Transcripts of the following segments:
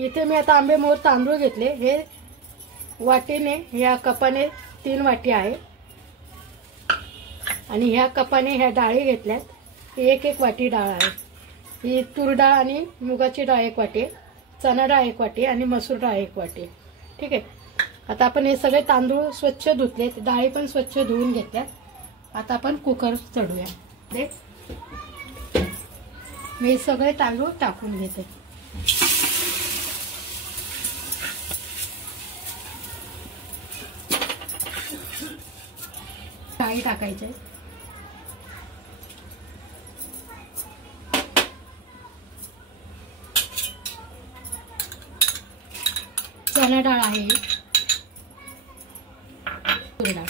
इथे मी आता आंबेमोहर तांदूळ घेतले, हे वाटीने ह्या कपाने 3 वाटी आहे आणि ह्या कपाने ह्या डाळी घेतल्यात, एक एक वाटी डाळ आहे। ही तूर डाळ आणि मुगाची डाळ 1 वाटी, चणा डाळ 1 वाटी आणि मसूर डाळ 1 वाटी। ठीक आहे, आता आपण हे सगळे तांदूळ स्वच्छ धुतलेत, डाळी पण स्वच्छ धुवून घेतल्यात। आता आपण कुकर चढूया। मी सगळे तांदूळ टाकून घेते। डाळी टाकायचे, चणा डाळ आहे, तूर डाळ,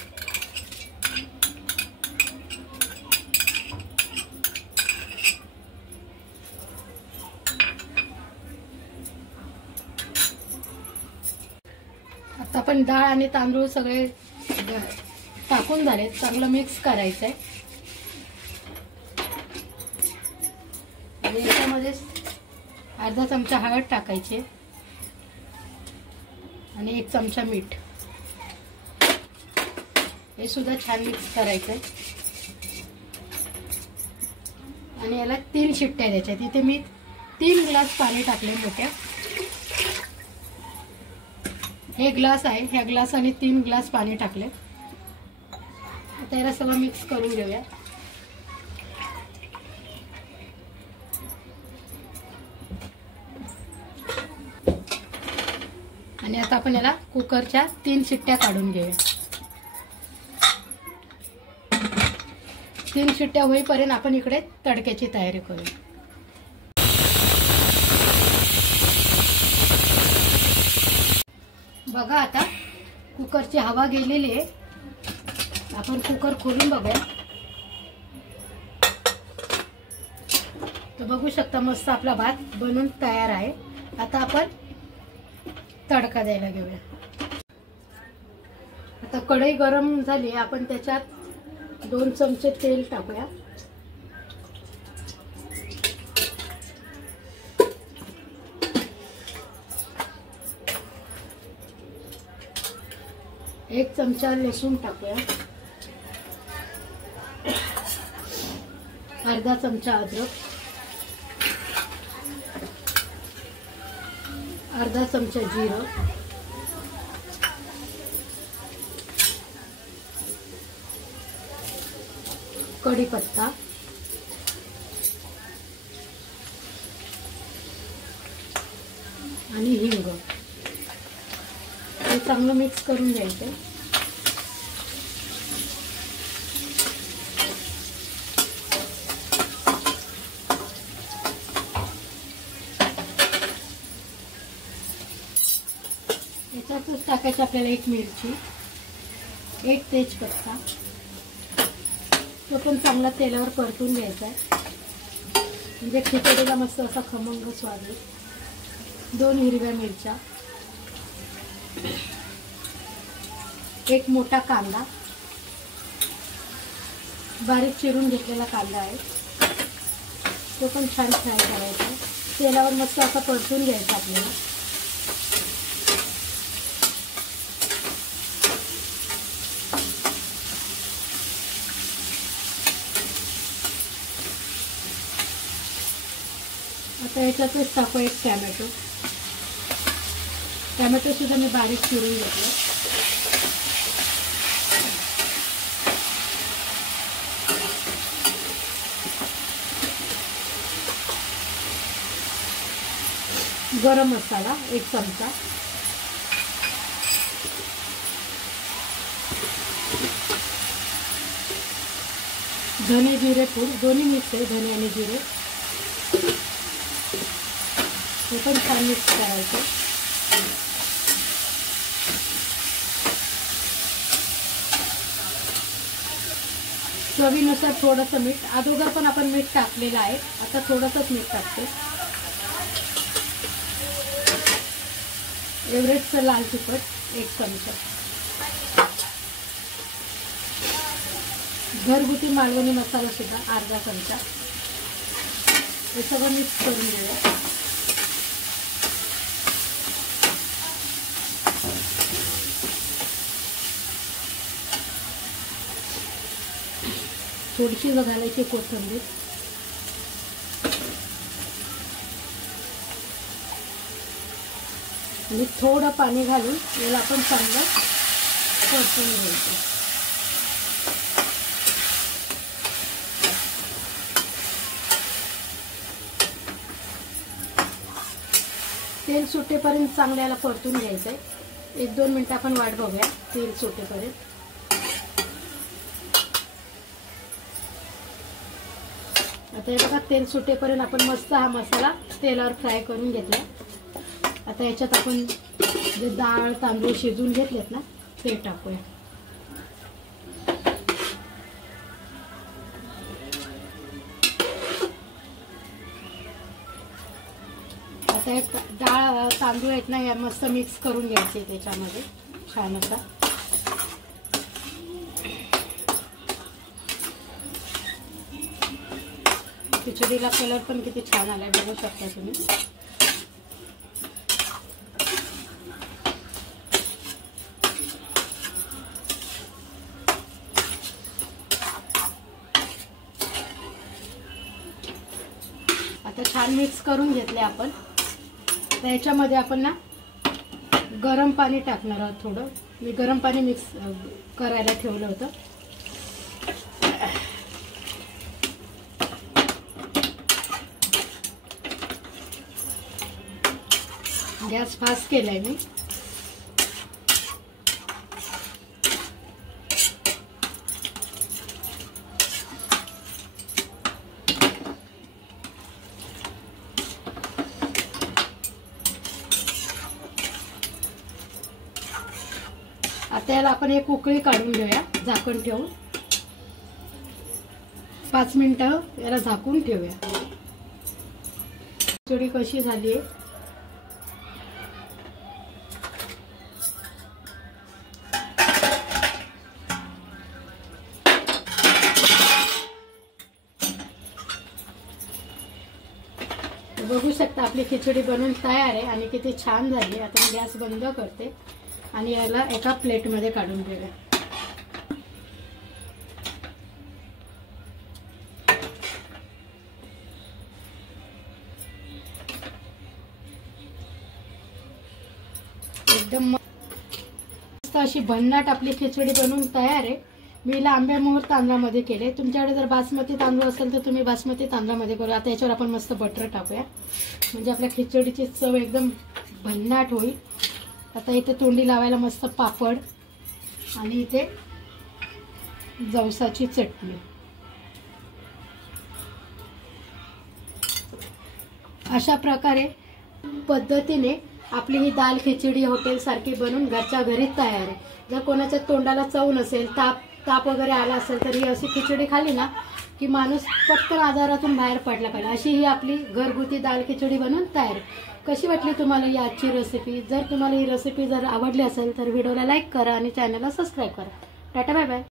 आता आपण डाळ आणि तांदूळ सगळे टाकून झाले, चांगलं मिक्स करायचंय आणि याच्यामध्ये अर्धा चमचा हळद टाकायची आणि 1 चमचा मीठ, हे सुद्धा छान मिक्स करायचंय आणि याला 3 शिट्ट्या द्यायच्या। इथे मी 3 ग्लास पाणी टाकले मोठ्या, हे ग्लास आहे, ह्या ग्लासाने 3 ग्लास पाणी टाकले। आता याला सगळं मिक्स करून घेऊया। आणि आता आपण याला कुकरच्या 3 शिट्ट्या काढून घेऊया। 3 शिट्ट्या होईपर्यंत आपण इकडे तडक्याची तयारी करूया। बघा आता कुकरची हवा गेलेली आहे, आपण कुकर खोलून बघूया। तर बघू शकता मस्त आपला भात बनून तयार आहे। आता आपण तडका द्यायला घेऊया। आता कढई गरम झाली, आपण त्याच्यात 2 चमचे तेल टाकूया। एक चमचा लसूण टाकूया, अर्धा चमचा अद्रक, अर्धा चमचा जिरं, कढीपत्ता आणि हिंग, हे चांगलं मिक्स करून घ्यायचं। याच्यातच टाकायची आपल्याला 1 मिरची, 1 तेजपत्ता, तो पण चांगला तेलावर परतून घ्यायचा आहे, म्हणजे खिचडीला मस्त असा खमंग स्वाद येईल। 2 हिरव्या मिरच्या, 1 मोठा कांदा, बारीक चिरून घेतलेला कांदा आहे, तो पण छान फ्राय करायचा, तेलावर मस्त असा परतून घ्यायचा आपल्याला। आता याच्यातच टाकू 1 टोमॅटो, टोमॅटो सुद्धा मी बारीक चिरून घेतलं। गरम मसाला 1 चमचा, धने जिरे पूड, दोन्ही मिक्स आहे, धने आणि जिरे, हे पण छान मिक्स करायचं। चवीनुसार थोडंसं मीठ, अगोदर पण आपण मीठ टाकलेलं आहे, आता थोडंसंच मीठ टाकते। एव्हरेस्टचं लाल तिखट 1 चमचा, घरगुती मालवणी मसाला सुद्धा अर्धा चमचा, हे सगळं मिक्स करून घेऊया। थोडीशी घालायची कोथिंबीर. आणि थोडं पाणी घालून याला आपण चांगलं परतून घ्यायचं. तेल सुटेपर्यंत चांगलं याला परतून घ्यायचं आहे. 1-2 मिनिटं आपण वाट बघूया तेल सुटेपर्यंत. आता हे बघा तेल सुटेपर्यंत आपण मस्त हा मसाला तेलावर फ्राय करून घेतला. आता याच्यात आपण जे डाळ तांदूळ शिजवून घेतलेत ना ते टाकूया. आता एक डाळ तांदूळ आहेत ना या मस्त मिक्स करून घ्यायचे त्याच्यामध्ये छान असा. खिचडीला कलर पण किती छान आलाय बघू शकता तुम्ही. आता छान मिक्स करून घेतले आपण. तर याच्यामध्ये आपण ना गरम पाणी टाकणार आहोत. थोडं मी गरम पाणी मिक्स करायला ठेवलं होतं. गॅस फास्ट केलाय मी. आता याला आपण एक उकळी काढून घेऊया झाकण ठेवून. 5 मिनिटं याला झाकून ठेवूया. खिचडी कशी झाली आहे बघू शकता. आपली खिचडी बनवून तयार आहे आणि किती छान झाली. आता मी गॅस बंद करते आणि याला एका प्लेटमध्ये काढून घेऊया. एकदम मस्त अशी भन्नाट आपली खिचडी बनवून तयार आहे. मी हिला आंब्यामोहर तांदळामध्ये केले. तुमच्याकडे जर बासमती तांदूळ असेल तर तुम्ही बासमती तांदळामध्ये करू. आता याच्यावर आपण मस्त बटर टाकूया म्हणजे आपल्या खिचडीची चव एकदम भन्नाट होईल. आता इथे तोंडी लावायला मस्त पापड आणि इथे जवसाची चटणी. अशा प्रकारे पद्धतीने आपली ही दाल खिचडी हॉटेल सारखी बनवून घरच्या घरी तयार आहे. जर कोणाच्या तोंडाला चव नसेल, ताप वगैरे आला असेल तर ही अशी खिचडी खाल्ली ना की माणूस पटकन आजारातून बाहेर पडला पाहिजे. अशी ही आपली घरगुती दाल खिचडी बनवून तयार आहे. कशी वाटली तुम्हाला ही आजची रेसिपी? जर तुम्हाला ही रेसिपी जर आवडली असेल तर व्हिडिओला लाईक करा आणि चॅनलला सबस्क्राईब करा. Tata bye bye.